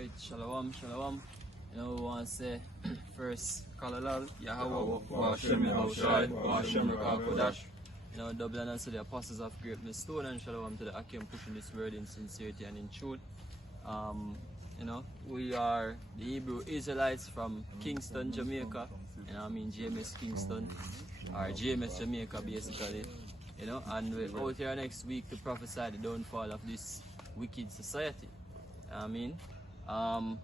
Alright, shalom, shalom. You know, we want to say first, Kalalal, Yahweh, Washem Yahushai, Washem Rakakodash. You know, double honor to the apostles of greatness, stone, and shalom to the Akim pushing this word in sincerity and in truth. You know, we are the Hebrew Israelites from Kingston, Jamaica. You know, I mean GMS Kingston, or GMS Jamaica basically. You know, and we're out here next week to prophesy the downfall of this wicked society. I mean, you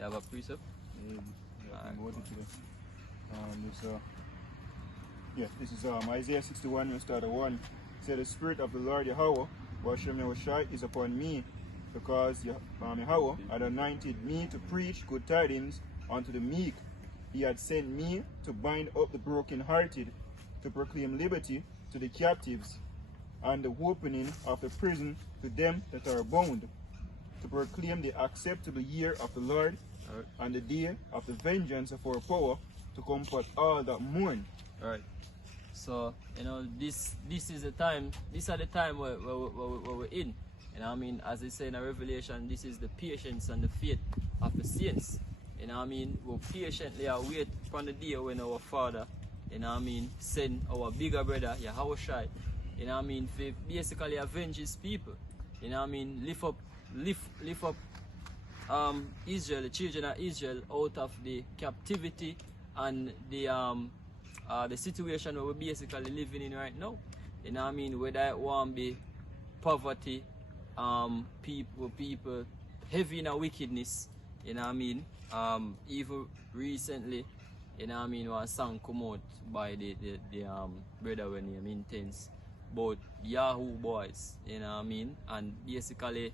have a precept? This is Isaiah 61, start at 1. It said, the Spirit of the Lord Yahweh, Washem Yahushai, is upon me, because Yahweh had anointed me to preach good tidings unto the meek. He had sent me to bind up the brokenhearted, to proclaim liberty to the captives, and the opening of the prison to them that are bound, to proclaim the acceptable year of the Lord, and the day of the vengeance of our power, to comfort all that mourn. Right. So, you know, this is the time, these are the time where we're in. You know what I mean? As they say in a Revelation, this is the patience and the faith of the saints. You know what I mean? We'll patiently wait for the day when our Father, you know what I mean, send our bigger brother, Yahushai, you know what I mean, for basically avenge his people. You know what I mean? Lift up Israel, the children of Israel, out of the captivity and the situation where we're basically living in right now. You know what I mean? Whether it won't be poverty, people heavy in a wickedness, you know what I mean? Even recently, you know what I mean, one song come out by the brother when he intense about Yahoo boys, you know what I mean? And basically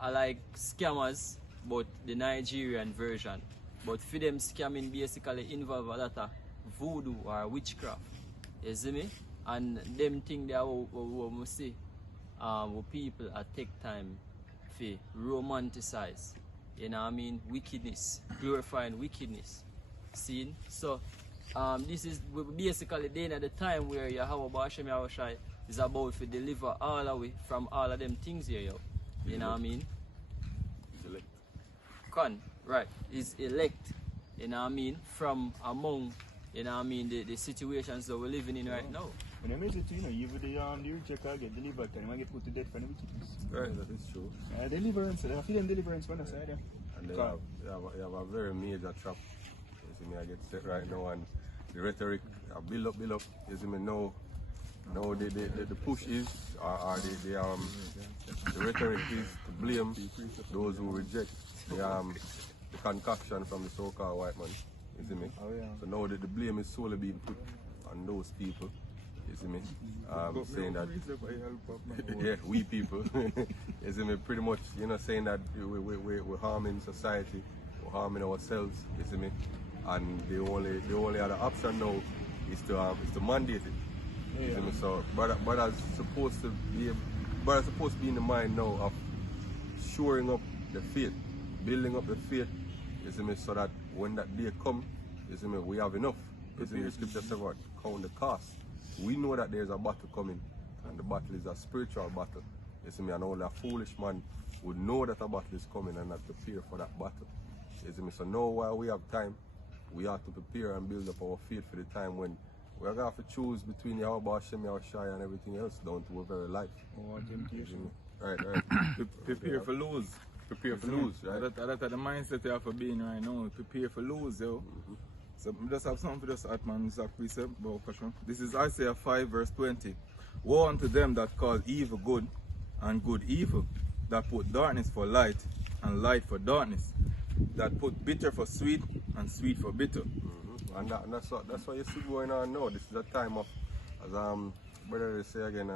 I like scammers, but the Nigerian version. But for them scamming basically involve a lot of voodoo or witchcraft. You see me? And them thing that we see what people take time for romanticize. You know what I mean? Wickedness, glorifying wickedness. See? So this is basically then at the time where Yahweh Ba'ashem Yahushai is about to deliver all away from all of them things here, yo. You know what I mean? He's elect. Right. Is elect, you know what I mean, from among, you know what I mean, the situations that we're living in right now. When I message you, even the rejected get delivered, and I get put to death for the wickedness. Right, that is true. Deliverance, I feel them deliverance on the side there. And they have a very major trap. You see me, I get set right now, and the rhetoric, build up. You see me, now the push is, the rhetoric is to blame those who reject the concoction from the so-called white man. You see me? Oh, yeah. So now the blame is solely being put on those people. You see me? Saying that, yeah, we people. You see me? Pretty much, you know, saying that we're harming society, we're harming ourselves. You see me? And the only other option now is to mandate it. You see me? So brother's supposed to be in the mind now of shoring up the faith, building up the faith. You see me? So that when that day comes, you see me, we have enough. You see me? The scripture says what? Count the cost. We know that there's a battle coming, and the battle is a spiritual battle. You see me? And only a foolish man would know that a battle is coming and not prepare for that battle. You see me? So now while we have time, we have to prepare and build up our faith for the time when we're going to have to choose between Yahweh, Hashem, Yahushai and everything else down to our very life. Oh, temptation. Right. Prepare for lose. Prepare for lose, right? That's the mindset you have for being right now. Prepare for lose, yo. So I just have something for this Atman precept about question. This is Isaiah 5 verse 20. Woe unto them that call evil good and good evil, that put darkness for light and light for darkness, that put bitter for sweet and sweet for bitter. And that's what you see going on now. This is a time of, as brother they say again,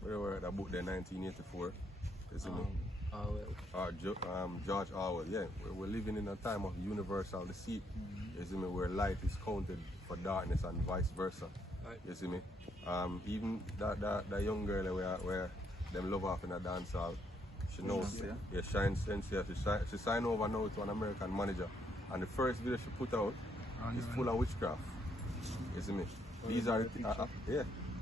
where were that book there, 1984. George Orwell. Yeah, we're living in a time of universal deceit. You see me, where light is counted for darkness and vice versa. Right. You see me, even that young girl where them love off in a dance hall, she knows. Yeah, Shine Sincere. She signed over now to an American manager, and the first video she put out is full of witchcraft. You see me? These are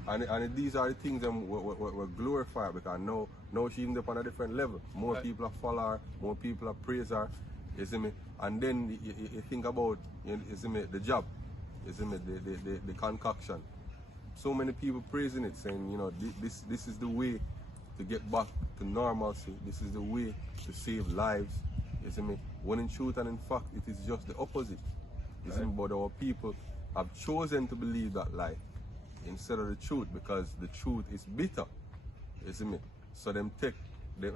And these are the things that we glorify, because now she's up on a different level. More people are follow her, more people are praise her, you see me? And then you think about, you see me, the job, you see me, the concoction. So many people praising it, saying, you know, this is the way to get back to normalcy. This is the way to save lives, you see me? When in truth and in fact, it is just the opposite. You see me? But our people have chosen to believe that lie instead of the truth, because the truth is bitter, you see me? So them take, they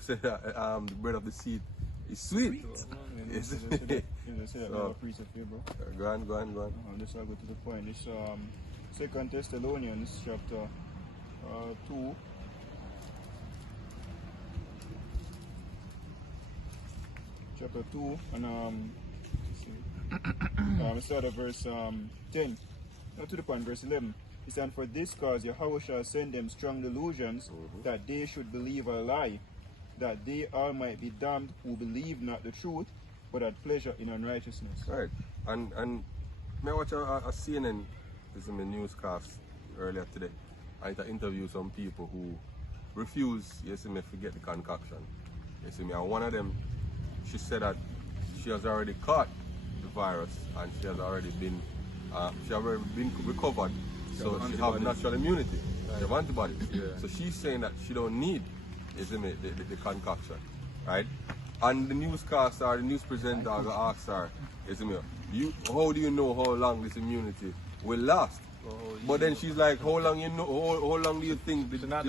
say that the bread of the seed is sweet. You say that now, priest of here, bro. Go on. Let's go to the point. It's 2 Thessalonians chapter 2. Chapter 2 and we start at verse 10. Now to the point, verse 11. It says, "And for this cause Yahweh shall send them strong delusions, that they should believe a lie, that they all might be damned who believe not the truth, but had pleasure in unrighteousness." Right. And me watch a CNN, is in the newscast earlier today, and it interview some people who refuse, you see me, forget the concoction. You see me, and one of them, she said that she has already caught the virus and she has already been recovered. So she have natural immunity. She have antibodies. Yeah. So she's saying that she don't need, you see me, the concoction, right? And the newscaster, the news presenter asked her, you see me, how do you know how long this immunity will last? But then she's like, how long do you think the job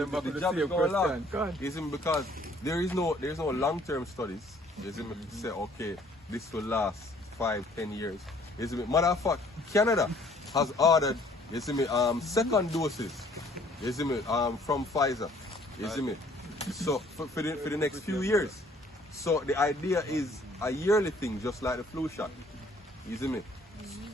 is going to last? You see me, because there is no long-term studies, you see me, to say, okay, this will last 5-10 years. You see me? Matter of fact, Canada has ordered, you see me, second doses, you see me, from Pfizer, you see me. So for the next few years. So the idea is a yearly thing, just like the flu shot, you see me.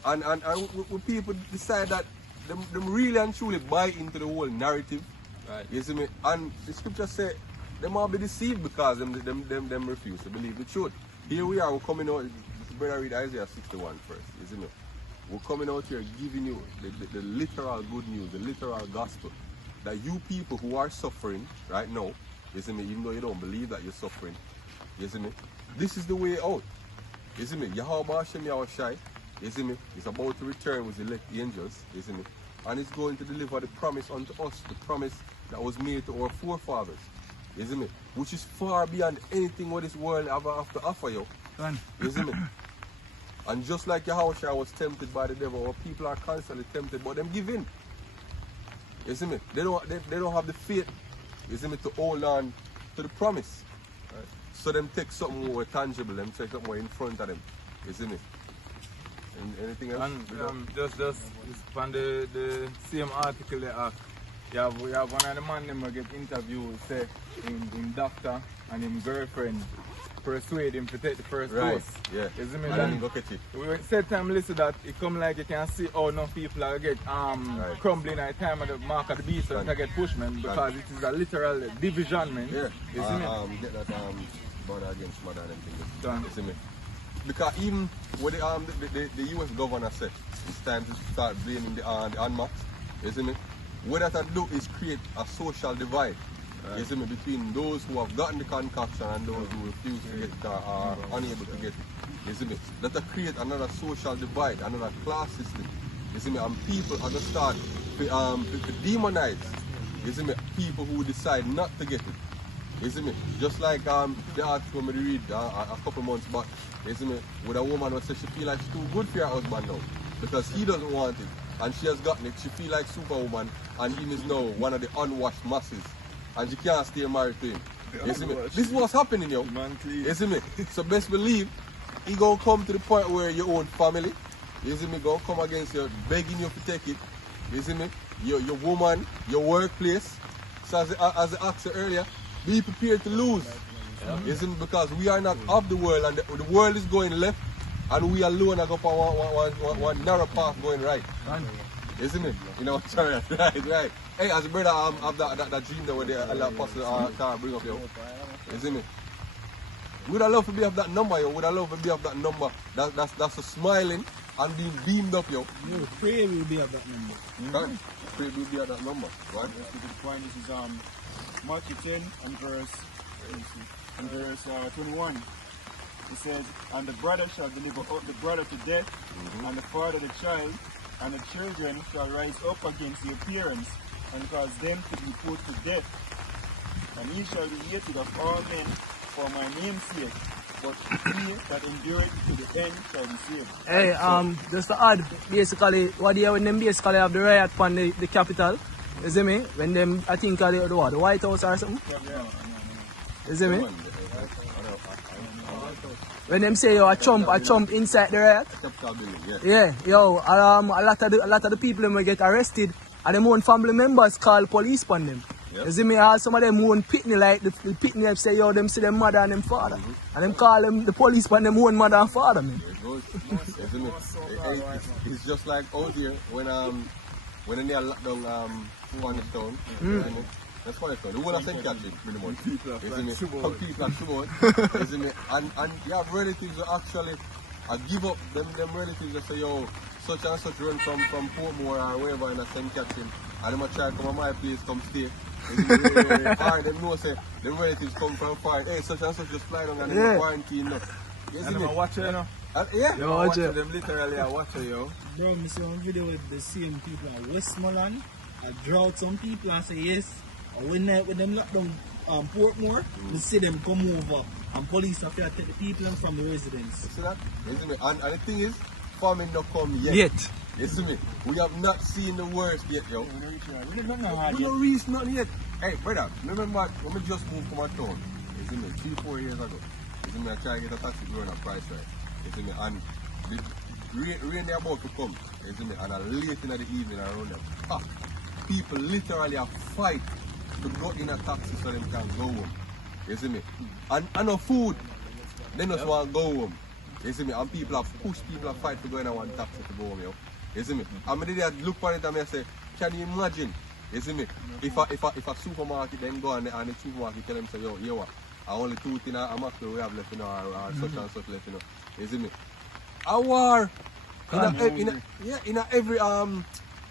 And when people decide that them really and truly buy into the whole narrative, Right. you see me, and the scripture say they might be deceived because them refuse to believe the truth. Here we are, we're coming out. Better read Isaiah 61 first, isn't it? We're coming out here giving you the literal good news, the literal gospel, that you people who are suffering right now, you see me, even though you don't believe that you're suffering, you see me, this is the way out. You see me, Yahweh Hashem Yahushai, you see me, is about to return with the elect angels, you see me, and it's going to deliver the promise unto us, the promise that was made to our forefathers, you see me, which is far beyond anything what this world ever have to offer you. You see me? And just like Yahushua was tempted by the devil, our people are constantly tempted, but them give in. You see me? They don't have the faith, you see me, to hold on to the promise. Right? So them take something more tangible, them take something more in front of them. You see me? Anything else? And just from the same article they have, you have one of the man them get interviewed, say him doctor and him girlfriend persuade him to take the first dose. Yeah. You see me? And then go catch it. We said time listen that it come like you can see how enough people are get crumbling at the time of the mark of the beast and to get pushed, man, because it is a literal division, man. Yeah. You see me? Get that brother against mother and things. Done. You see me? Because even what the US governor said, it's time to start blaming the UNMA. You see me? What that do is create a social divide. Right. You see me, between those who have gotten the concoction and those who refuse to get it or are unable to get it. You see me? That will create another social divide, another class system. You see me? And people are going to start to demonize, you see me, people who decide not to get it. You see me? Just like the article we read a couple months back, you see me, with a woman who says she feel like she's too good for her husband now because he doesn't want it. And she has gotten it, she feel like Superwoman, and he is now one of the unwashed masses. And she can't stay married to him. You see me? This is what's happening, yo. You see me? So best believe, he gonna come to the point where your own family, you see me, gonna come against you, begging you to take it. You see me? Your woman, your workplace. So as I asked you earlier, be prepared to lose. You see me? Because we are not of the world, and the world is going left, and we alone are going for one narrow path going right. You see me? You know, sorry, right. Hey, as a brother, I have that dream that where the apostle can bring up, yo. You see me? Would I love to be of that number, yo? Would I love to be of that number? That's a smiling and being beamed up, yo. No, pray will be at that number. Right? Pray will be at that number, right? Let's get to the point. This is Matthew 10 and verse 21. It says, and the brother shall deliver up the brother to death, and the father the child, and the children shall rise up against their parents, and cause them to be put to death. And he shall be hated of all men for my name's sake, but he that endureth to the end shall be saved. Hey, just to add, basically, what they when them basically have the riot on the capital, you see me? When them, I think, the White House or something, you see me? When them say, yo, a chump inside the riot, yeah, yo, a lot of the people them will get arrested, and them own family members call police on them. Yep. You see me, some of them own pitney, like the pitney them say, yo, them see them mother and them father. And them call them the police on them own mother and father, man. It's just like out here when they are locked down Cornerstone. That's why the whole of St. Catherine, pretty much. People are Shimon. And you have relatives who actually give up them relatives that say, yo, such and such run from Portmore or wherever in a St. Catherine, and them a try to come to my place, come stay. Or them know say the relatives come from far. Hey, such and such just fly down and them quarantine. No. And them a watcher, you know? Yeah. Yo, watch them literally a watcher, yo. Bro, I see one video with the same people at Westmoreland. I drought some people and say yes. And when them lock down Portmore, we see them come over and police have to take the people from the residence. You see that? And the thing is, famine not come yet. You see me? We have not seen the worst yet, yo. We don't reach nothing yet. Hey, brother, remember when we just moved from our town, you see me, 3-4 years ago, you see me, I try to get a taxi growing up price, right? You see me, and the rain they about to come, you see me, and late in the evening around them, people literally are fight to go in a taxi so them can go home. You see me? And no food, they just want to go home. You see me? And people have pushed, people have fight to go in a one taxi to go home, yo. You see me? And I did look for it and I say, can you imagine? You see me? If a supermarket then go and the supermarket tell them say, yo, you what? I only 2 things I'm after we have left, you know, or such and such left, you know. You see me? A war in every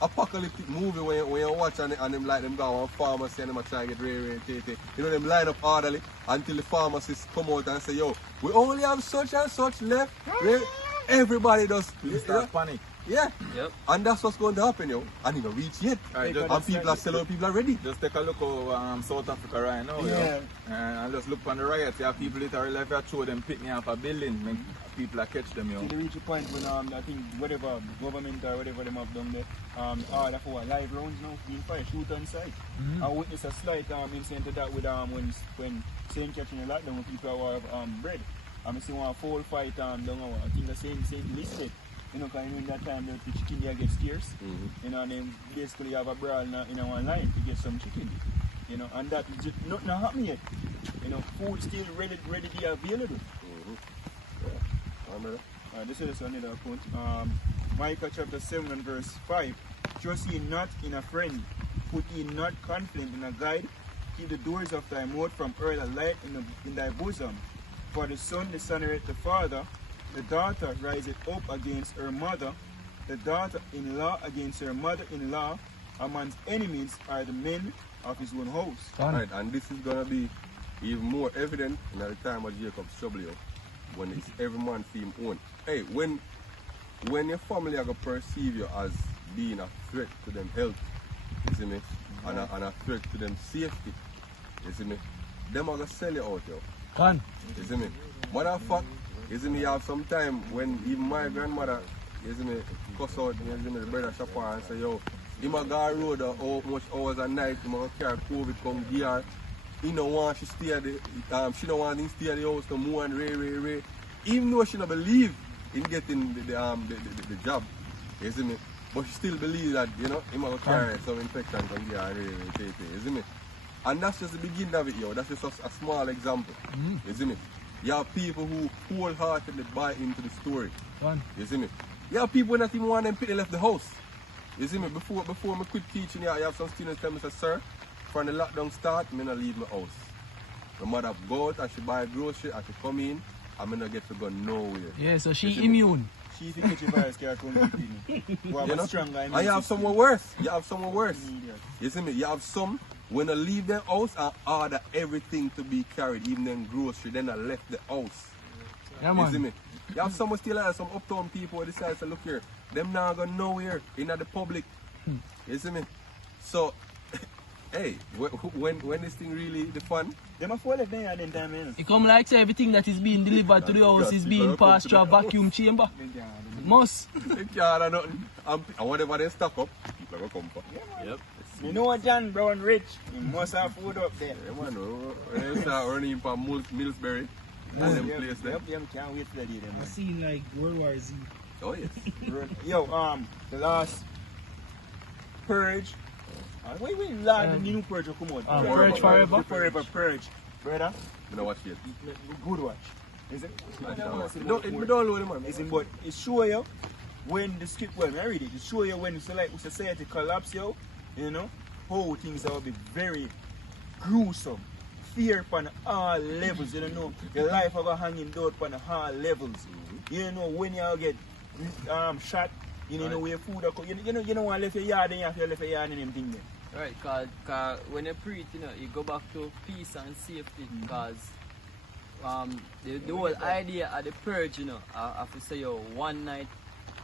apocalyptic movie when you watch and them like them go on pharmacy and them try to get rare. You know, them line up orderly until the pharmacist come out and say, yo, we only have such and such left. Everybody does start panic. Yeah. Yep. And that's what's going to happen, yo. And it don't reach yet. Right, and people are selling, people are ready. Just take a look over South Africa right now, yo. And just look on the riots. You have people literally left here throw them picking up a building. When people are catch them, yo. They reach a point when I think whatever government or whatever them have done there, order for live rounds now being fired, shoot on site. I witnessed a slight incident to that with when St. Catherine lockdown when people have bread. I see one foul fight down I think the same listed. You know, because in that time the chicken there get scarce. You know, and then basically you have a brawl in one line to get some chicken. You know, and that just nothing happened yet. You know, food still ready to be available. This is another point. Micah chapter 7 and verse 5. Trust ye not in a friend, put ye not confidence in a guide. Keep the doors of thy mouth from earth a light in thy bosom. For the son dishonoreth the father, the daughter riseth up against her mother, the daughter-in-law against her mother-in-law. A man's enemies are the men of his own house. Right, and this is going to be even more evident in the time of Jacob's trouble, when it's every man for him own. Hey, when your family are going to perceive you as being a threat to them health, you see me, and a threat to them safety, you see me, them are going to sell you out, yo. You see me? Matter of fact, you see me, you have some time when even my grandmother, you see me, cuss out, you see me, the brother shopper and say, yo, he might go road how much hours a night, he might carry COVID come here. He don't want she stay at the, she don't want him stay at the house no more and ray. Even though she don't believe in getting the job, you see me, but she still believes that, you know, he might carry some infection from here and ray, you see me. And that's just the beginning of it, yo. That's just a small example, you see me. You have people who wholeheartedly buy into the story. You see me? You have people that even want them people left the house. You see me? Before I quit teaching, you have some students tell me, say, sir, from the lockdown start, I'm not leave my house. My mother go out and she buy grocery and she come in, I'm not get to go nowhere. Yeah, so she immune. Chief catch a virus can't come with me. Who have You a know? stronger And immune you have system. someone worse. You have someone worse. Idiot. You see me? You have some when they leave their house and order everything to be carried, even them grocery, then I left the house. Yeah, You see man. me? You have someone still like some uptown people who decide to look here. Them now go nowhere in the public. You see me? So, hey, when this thing really the fun, Them a fall left there at them time, you know. It come like say everything that is being delivered to the house is being passed through a vacuum chamber. It must. they can't do nothing. And whatever they stock up, people are going to come for. Yep. You know what John Brown rich? He must have food up there. Yeah, man, when they start earning from Millsbury and them place there. Yep, them can't wait for that day, them, I man. see like World War Z. Oh, yes. Yo, the last purge. Wait, lad, the new purge will come out. Purge Forever? The Forever purge. Brother, I don't watch it. good watch. Is it? Don't load them, man. Is it, but it show you when the script, well, I read it. It show you when it's like society collapse, yo, you know, how things will be very gruesome. Fear upon all levels, you know. Your life will go hanging down upon all levels. You know, when you get shot, you know where food are you know want to leave your yard and you have to leave your yard and everything there. Right, cause when you preach, you know, you go back to peace and safety. Cause the whole idea of the purge, you know, I have to say, yo, one night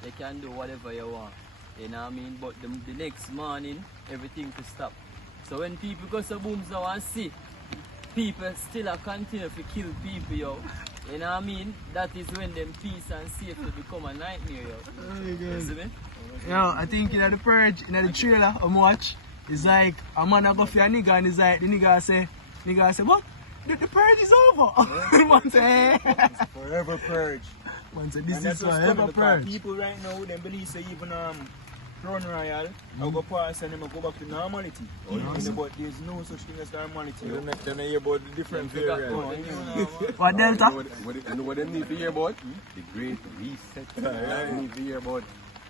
you can do whatever you want. You know what I mean? But the next morning, everything could stop. So when people go to booms now and see people still are continue to kill people, yo. You know what I mean? That is when them peace and safety become a nightmare, yo. You see me? Yo, I think in the purge, in the trailer I'm watch, it's like a man go for a nigga and it's like the nigga say, what? The purge is over. Man say, Forever purge. man say, And this that's is what's forever coming, because purge. people right now, they believe say even Crown Royal, I'll go past and them will go back to normality. You know, but there's no such thing as normality. You don't hear about the different variants. What Delta? You know what they need to hear about? The great reset. They need to hear about.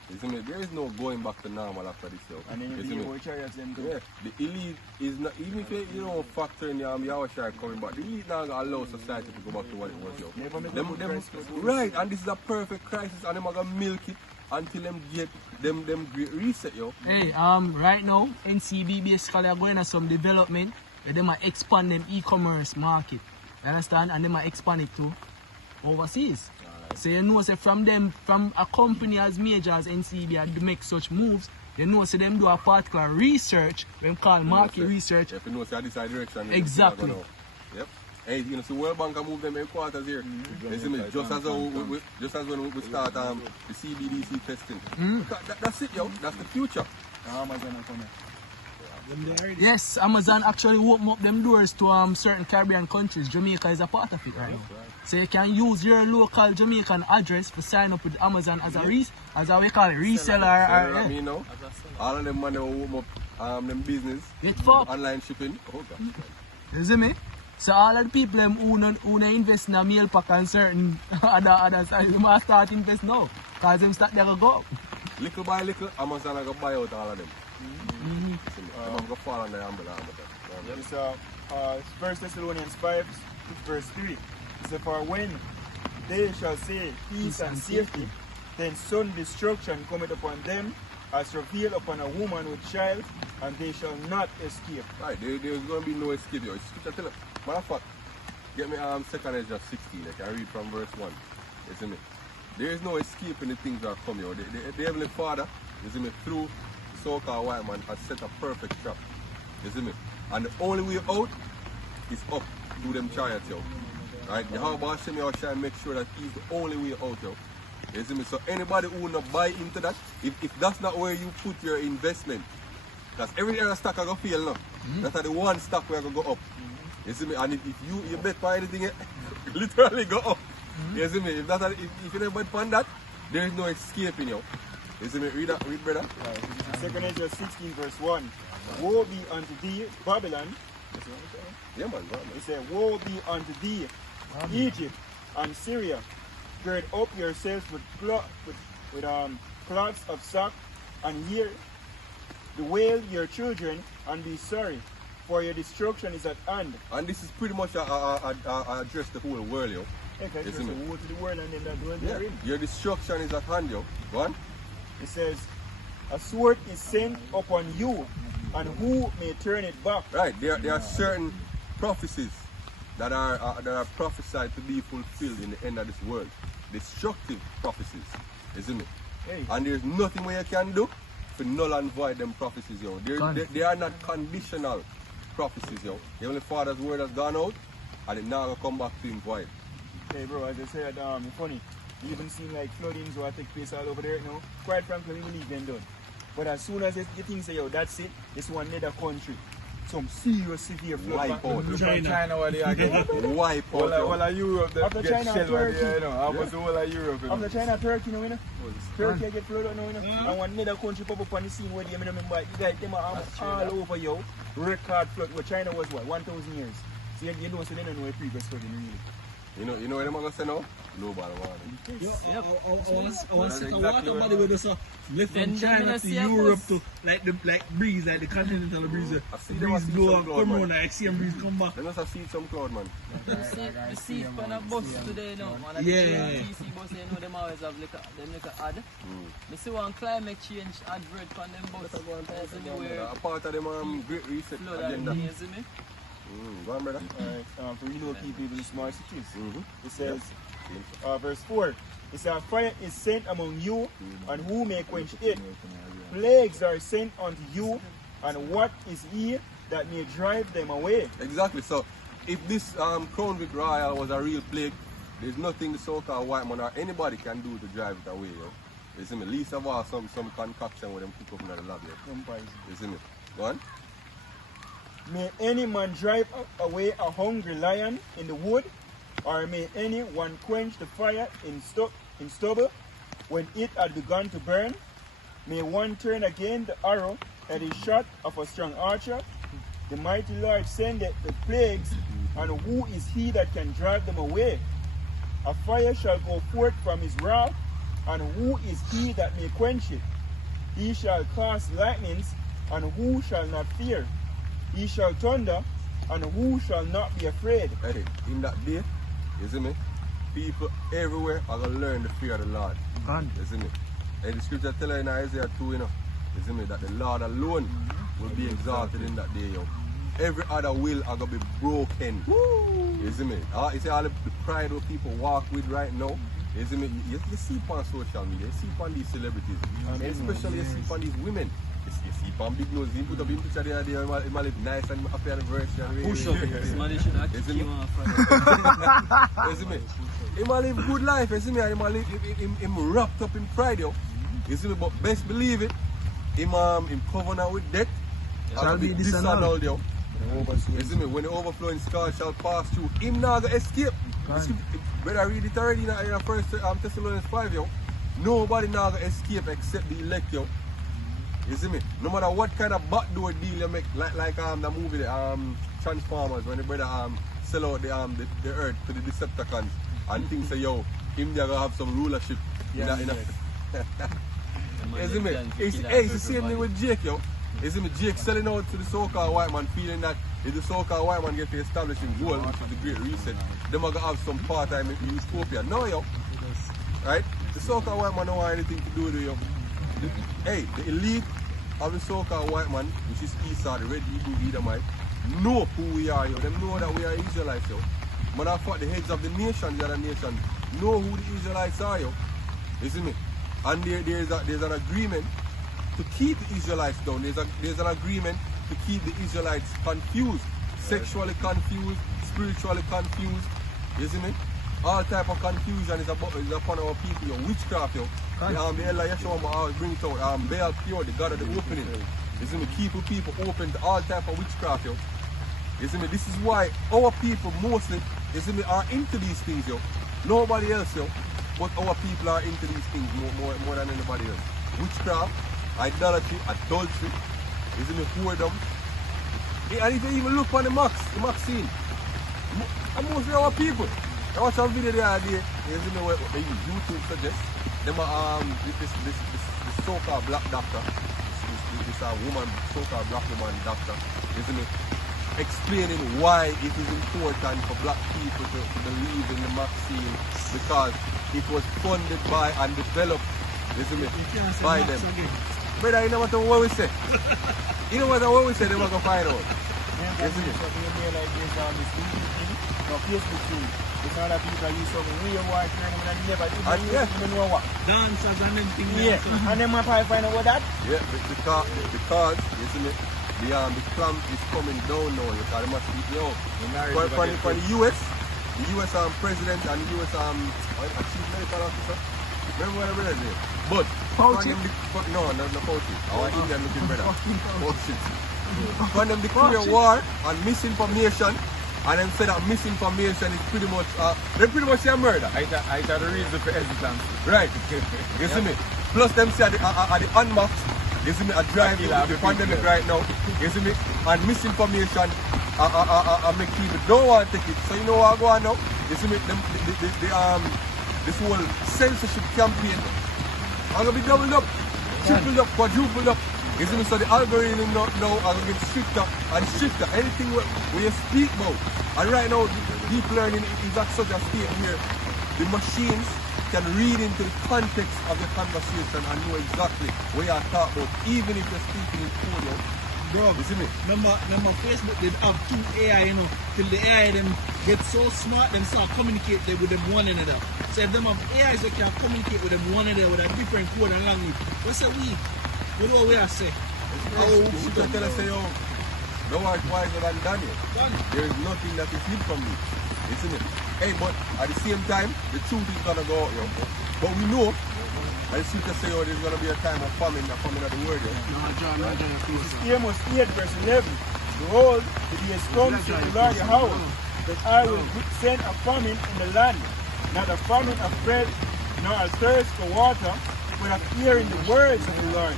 You see me? There is no going back to normal after this, yo. And then You you see hear me? about chariots them too. Yeah, the elite is not, even if you don't factor in your share coming back, the elite now gonna allow society to go back to what it was, yo. Never make Them, a good crisis. right, and this is a perfect crisis, and them are gonna milk it until them get them great reset, yo. Hey, right now, NCB basically are going on some development where they might expand them e-commerce market. You understand? And they might expand it to overseas. So you know, say from a company as major as NCB and make such moves, you know, say them do a particular research, when call market research. If you know, say this direction. Exactly. Yep. Hey, you know, so World Bank can move them headquarters here. You see me? Just as when we start the CBDC testing. That's it, yo. That's the future. Amazon are coming. Yes, Amazon actually open up them doors to certain Caribbean countries. Jamaica is a part of it right now. So you can use your local Jamaican address to sign up with Amazon as a we call it reseller. I mean, now, all of them money will open up them business, Get fucked. online shipping. Oh, God. You see me? So all of the people who invest in a meal pack and certain other sites, they must start invest now. Because them start there go up. Little by little, Amazon are going to buy out all of them. Them are going to fall under the umbrella of Amazon. It's 1 Thessalonians 5, verse 3. It says, for when they shall say peace and safety, then sudden destruction cometh upon them, as revealed upon a woman with child, and they shall not escape. Right, there's going to be no escape. Yo. Matter of fact, get me 2 Ezra 16. I can read from verse 1. You see me? There is no escape in the things that are coming. The Heavenly Father, you see me, through the so-called white man, has set a perfect trap. You see me? And the only way out is up through them chariots, yo. Right? The Yahweh Hashem shall make sure that he's the only way out, yo. You see me? So anybody who will not buy into that, if that's not where you put your investment, because every other stock I go fail now. That's the one stock where I go up. You see me? And if you bet for anything, it literally go up. You see me? If you don't bet on that, there is no escaping, yo. You see me? Read brother. 2 Ezra 16, verse 1. Woe be unto thee, Babylon. Yeah, man. It said, woe be unto thee, Egypt and Syria. Gird up yourselves with cloths of sack, and hear the wail your children, and be sorry, for your destruction is at hand. And this is pretty much address the whole world, yo. Okay, You so see me? woe to the world and then that dwell Yeah. therein. Your destruction is at hand, yo. Go on. It says, a sword is sent upon you, and who may turn it back? Right, there are certain prophecies that are prophesied to be fulfilled in the end of this world. Destructive prophecies. You see me? Hey. And there's nothing where you can do to null and void them prophecies, yo. They are not conditional prophecies, yo. The only Father's word has gone out, and it now will come back to him void. Hey bro, as I said, it's funny. You even seen like floodings what take place all over there, you know. Quite frankly, we believe them done. But as soon as you think say, yo, that's it, it's one other country. Some serious severe flood. Wipe out. Look at China what they are getting. Wipe out, yo. All of Europe that After get China, shell what Turkey. they are, you know. Almost the whole of Europe, you know. After China, Turkey, you know. Turkey get flooded now, you know. And one other country pop up on the scene where they, I remember, you guys, them are all over, yo. Record flood. Well, China was what, 1,000 years. So you don't say they don't know a previous flooding, really. You know what I'm gonna say now? Global warming. Yo, I want to That's see a exactly water what body with us lift Then from China gonna to see a Europe bus. to like breeze, like the continental breeze. I see The them breeze see blow some up, cloud, come man. on, I see a breeze come back. They must have seen some cloud, man. The seat on a bus today, you know. One of Yeah. the TC bus, you know, them always have like a ad. Me see one climate change advert on them bus. There's anywhere A part of them great reset flood and agenda. you see me? Go on, brother. Alright, for relocate people in small cities. Mhm. It says, verse 4, it says, fire is sent among you, and who may quench it? Plagues are sent unto you, and what is he that may drive them away? Exactly. So, if this Crown Vic Royal was a real plague, there's nothing the so-called white man or anybody can do to drive it away, yo. You see me? Least of all, some concoction with them cook up in the lab, yo. You see me? Go on. May any man drive away a hungry lion in the wood, or may any one quench the fire in stubble when it had begun to burn? May one turn again the arrow that is shot of a strong archer? The mighty Lord sendeth the plagues, and who is he that can drive them away? A fire shall go forth from his wrath, and who is he that may quench it? He shall cast lightnings, and who shall not fear? He shall thunder, and who shall not be afraid? Hey, in that day, you see me? People everywhere are going to learn the fear of the Lord. You see me? And the scripture tell you in Isaiah 2, you know, you see me, that the Lord alone will be exalted in that day, yo. Every other will are going to be broken. You see me? You see all the pride of people walk with right now. You see me? You see it on social media, you see it on these celebrities, and especially you see it on these women. You see it on big nose, you put up in picture the other day, it might look nice and happy anniversary. And Push up. Somebody should have You see kicked me? him off. You see me? He might live good life, you see me? And he might live him wrapped up in pride, yo. You see me? But best believe it, him covenant with death, Shall be disannulled. yo. You see me? When the overflowing scars shall pass through, him not gonna escape. Brother, read it already in the first Thessalonians 5, yo. Nobody now gonna escape except the elect, yo. You see me? No matter what kind of backdoor deal you make, like the movie, Transformers, when the brother sell out the earth to the Decepticons and things say, yo, him there gonna have some rulership. You see me? It's the same thing with Jake, yo. You see me? Jake selling out to the so-called white man, feeling that if the so-called white man get to establish in goal, which is the Great Reset, they might have some part-time in utopia. No, yo. Right? The so-called white man don't want anything to do with it, yo. The elite of the so-called white man, which is Esau, the Red Hebrew Edomite, know who we are, yo. They know that we are Israelites, yo. Matter of fact, the heads of the nation, the other nations, know who the Israelites are, yo. You see me? And there's an agreement to keep the Israelites down. There's an agreement to keep the Israelites confused, sexually confused, spiritually confused. You see me? All type of confusion is upon our people, yo. Witchcraft, yo. The Ella Yeshua always bring it out. Baal Pure, the God of the opening. You see me? Keeping people open to all type of witchcraft, yo. You see me? This is why our people mostly, you see me, are into these things, yo. Nobody else, yo. But our people are into these things more than anybody else. Witchcraft, idolatry, adultery, you see me, whoredom. And if you even look on the scene, and mostly our people. I watch a video the other day, you see me, what they use YouTube suggest. Them this so-called black doctor, this woman, so-called black woman doctor, you see me, explaining why it is important for black people to believe in the vaccine, because it was funded by and developed, isn't it, by them. Brother, you know what we say? You know what we say, they're not going to find out. Isn't it? Facebook thing. It's not that people use some real white and never even know what. Dancers and them things. Yeah. And then my probably find out what that? Yeah, because isn't it? The clamp is coming down now, because they must be for the US president and the US chief medical officer. Remember what I read there? But Fauci? No, not Fauci. Our Indian looking brother. Fauci. When them declare war and misinformation, and them say that misinformation is pretty much they pretty much say a murder. I got a reason for hesitancy. Right. You see me? Plus them say at the unmasked, you see me, a drive the pandemic right now, you see me, and misinformation make people don't want to take it. So you know what I go on now? You see me, this whole censorship campaign are gonna be doubled up, tripled up, quadrupled up. You see me, so the algorithm now are gonna get stricter and stricter. Anything where you speak about. And right now deep learning is at such a state where the machines can read into the context of the conversation and know exactly what you're talking about, even if you're speaking in code. Bro, you see me? Remember Facebook did have 2 AI, you know, till the AI them get so smart, them start communicate with them one another. So if them have AIs that can communicate with them one another with a different code and language, what's that we? You know what I say? You can tell us, say, yo, no one is wiser than Daniel. There is nothing that is hid from me. Isn't it? Hey, but at the same time, the truth is gonna go out, yo. But we know, and the scripture say, oh, there's gonna be a time of famine of the word, yo. Amos 8 verse 11. Behold, the days come, says the Lord Yahweh, that I will send a famine in the land, not a famine of bread, nor a thirst for water, but of hearing the words of the Lord.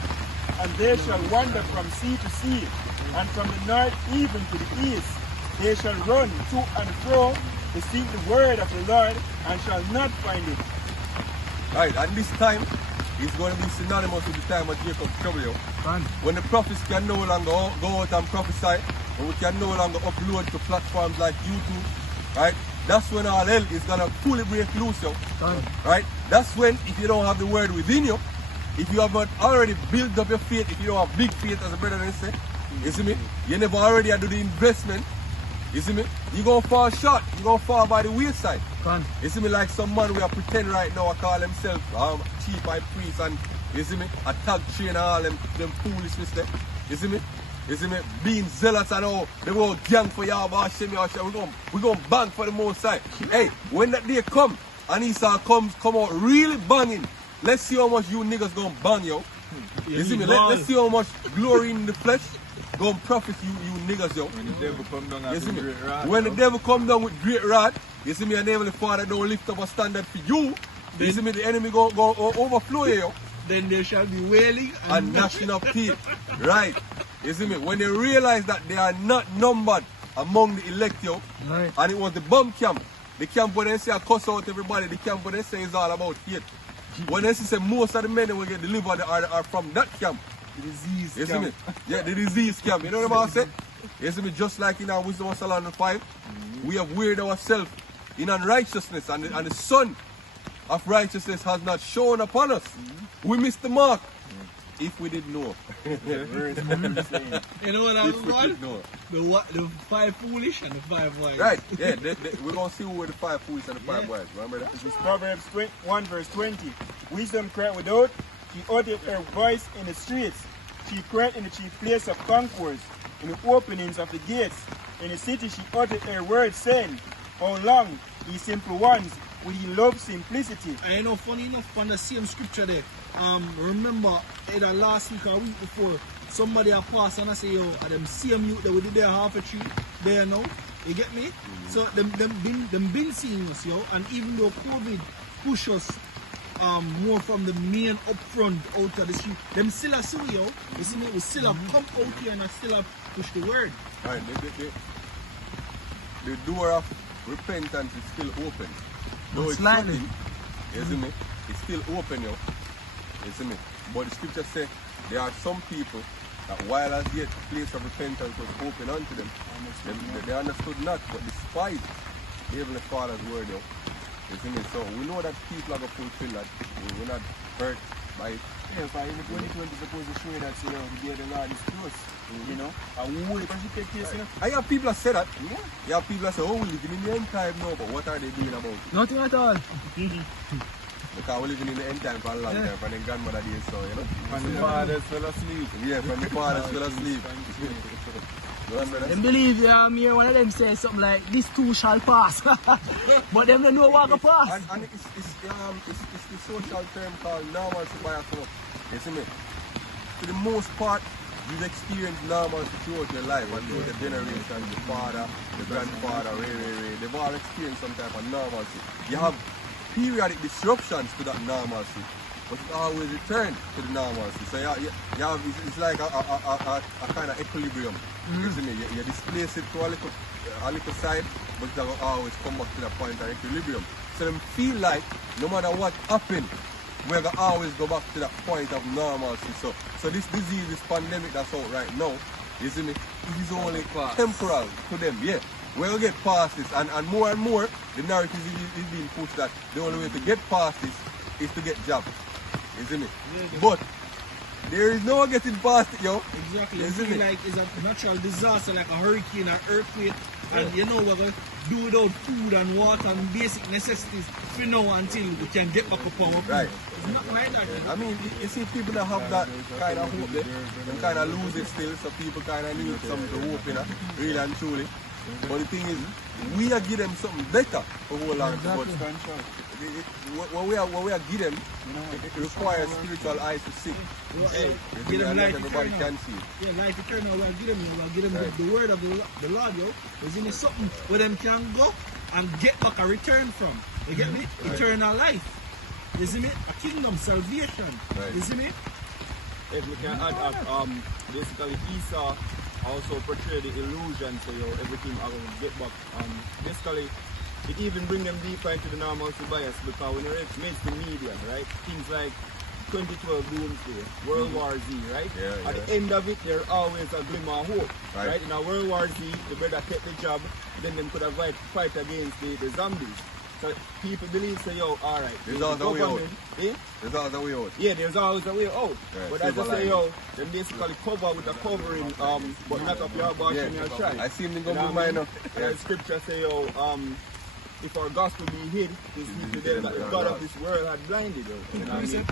And they shall wander from sea to sea, and from the north even to the east. They shall run to and fro to seek the word of the Lord, and shall not find it. Right, and this time is going to be synonymous with the time of Jacob's trouble, yo. When the prophets can no longer go out and prophesy, and we can no longer upload to platforms like YouTube, right? That's when all hell is going to fully break loose, yo. Right? That's when, if you don't have the word within you, if you have not already built up your faith, if you don't have big faith, as a brother say, you see me? You never already do the investment, you see me? You're going to fall short, you're going to fall by the wayside. You see me, like some man we are pretend right now, I call themselves chief high priest, and you see me, a tag trainer, all them foolishness there. You see me? You see me? Being zealous and all, they will gang for y'all, we're going to bang for the most side. Hey, when that day come, and Esau come out really banging, let's see how much you niggas gonna bang, yo. You see me? Let's see how much glory in the flesh gonna profit you niggas, yo. When the devil come down you see me? Great rod, when the devil come down with great rod, you see me, and Heavenly Father don't lift up a standard for you. You see me, the enemy go overflow you, yo. Then there shall be wailing and gnashing of teeth. Right. You see me? When they realize that they are not numbered among the elect, yo, right. And it was the bomb camp. The camp where they say I cuss out everybody, the camp where they say it's all about hate. When they say most of the men that will get delivered are from that camp. The disease you camp. See me? Yeah, the disease camp. You know what I'm saying? You see me? Just like in our Wisdom of Solomon 5, we have wearied ourselves in unrighteousness, and the sun of righteousness has not shone upon us. We missed the mark. If we didn't know. You know what I was going? The 5 foolish and the 5 wise. Right, yeah, we're going to see who were the 5 foolish and the 5 wise. Remember that? This is Proverbs 1 verse 20. Wisdom cried without, she uttered her voice in the streets. She cried in the chief place of concourse, in the openings of the gates. In the city she uttered her words, saying, how long, ye simple ones, will ye love simplicity? I know, funny enough, on the same scripture there, remember either last week or a week before, somebody had passed and I say, yo, are them same youth that we did there half a tree there now? You get me? So them been seeing us, yo, and even though COVID push us more from the main up front out of the street, them still are so, yo. You see me? We still have come out here and I still have pushed the word. Alright, the door of repentance is still open. Though it's shutting, you see me? It's still open, yo. You see me? But the scripture says there are some people that while as yet the place of repentance was open unto them, they understood not, but despite the Heavenly Father's word, you see me? So we know that people are going to fulfill that. We're not hurt by it. Yeah, but in the 2020 supposed to show that, you know, the day of the Lord is close, you know, and we will take case, you know. I have people that say that. Yeah. You have people that say, oh, we're living in the end time now, but what are they doing about it? Nothing at all. Because we're living in the end time for a long time, from the grandmother days, so, you know. And the fathers fell asleep. Yeah, from the fathers fell asleep. Them believe me, one of them say something like, this too shall pass. But them don't know what will pass. And it's the social term called normalcy by yourself. You see me? For the most part, you've experienced normalcy throughout your life and throughout the generation, the father, the grandfather, they've all experienced some type of normalcy. You have periodic disruptions to that normalcy, but it always returns to the normalcy. So you have, it's like a kind of equilibrium. You see me? You displace it to a little side, but it will always come back to the point of equilibrium. So them feel like no matter what happens, we're going to always go back to that point of normalcy. So this disease, this pandemic that's out right now, you see me, it is only temporal to them. Yeah, we're going to get past this. And more, the narrative is being pushed that the only way to get past this is to get jobs. You see me? But there is no getting past it, yo. Exactly. It's like it's a natural disaster like a hurricane or earthquake. And you know we're going to do without food and water and basic necessities for now until we can get back up on our feet. Right. It's not like that. I mean, you see people that have that kind of hope, they kind of lose it still, so people kind of need some of the hope, you know, really and truly. But the thing is, we are give them something better to hold on to. What we are give them, it requires spiritual eyes to see. Give them life everybody eternal. can see. Yeah, life eternal. We'll give them the word of the Lord, yo. There's in something where them can go and get back a return from. You get me? Eternal life. You see me? A kingdom, salvation. You see me? If we can add up, basically Esau also portray the illusion, so everything I will get back. Basically, it even bring them deeper into the normalcy bias because when it makes the media, right? Things like 2012 Doomsday, World War Z, right? At the end of it, there's always a glimmer of hope, right? In a World War Z, the brother take the job, then them could have fight against the zombies. So people believe, say, yo, alright. There's always a way out. There's always a way out. Yeah, there's always a way out. Right. But as I say, yo, they basically cover with a covering, but not of your body and your child. I see him go move mine up. The scripture say, yo, if our gospel be hid, it's hid to them that the God of this world had blinded us. You know what I mean?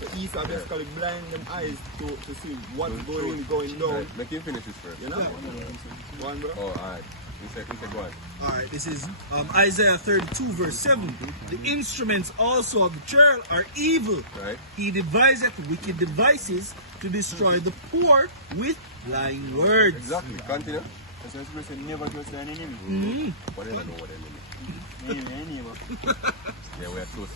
The East are basically blind them eyes to see what's going down. Right. Make him finish this first. You know? One, bro. Oh, alright. You said go on. Alright, this is Isaiah 32 verse 7. The instruments also of the churl are evil. Right. He deviseth wicked devices to destroy the poor with lying words. Exactly. Continue. So it's supposed to never trust an enemy. But they don't know what enemy. Enemy. Yeah, we are close.